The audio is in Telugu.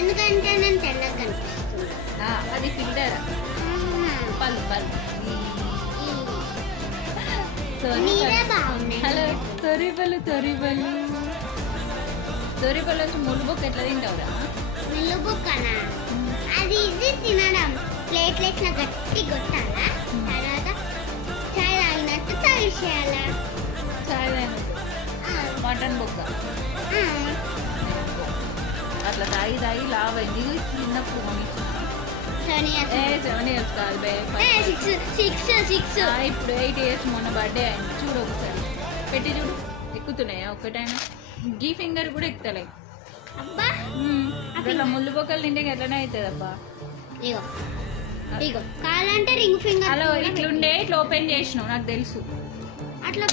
ఎందుకంటే నేను తెల్లగా కనిపిస్తున్నా. అది ఫిల్టర్ పళ్ళు పళ్ళు. హలో తొరిపల్లు తొరిపల్లు తొరిపల్లు వచ్చి ముళ్ళుబొక్క ఎట్లా తింటావురా? ముళ్ళుబొక్కనా? అది ఇది తినడం ప్లేట్లెట్లా గట్టి కొట్టాలా, తర్వాత చాయ్ తాగినట్టు తాగేసేయాలా. చాయ్ తాగినట్టు మటన్ బొక్క అట్లా తాగి తాగి లావ్ అయింది. చిన్నప్పుడు కొనిచ్చిన 7 years కాదు బే, 6. ఇప్పుడు 8 years. మొన్న బర్త్డే అయింది. చూడు ఒకసారి పెట్టి చూడు, ఎక్కుతున్నాయా ఒక్కటైనా? గీ ఫింగర్ కూడా ఎక్కుతలే. అబ్బా అట్లా ముళ్ళు బొక్కలు తింటే ఎట్లనే అవుతుంది అబ్బా. కావాలంటే రింగ్ ఫింగర్ అలా ఇట్లుండే ఇట్లా ఓపెన్ చేసినావు, నాకు తెలుసు. అట్లా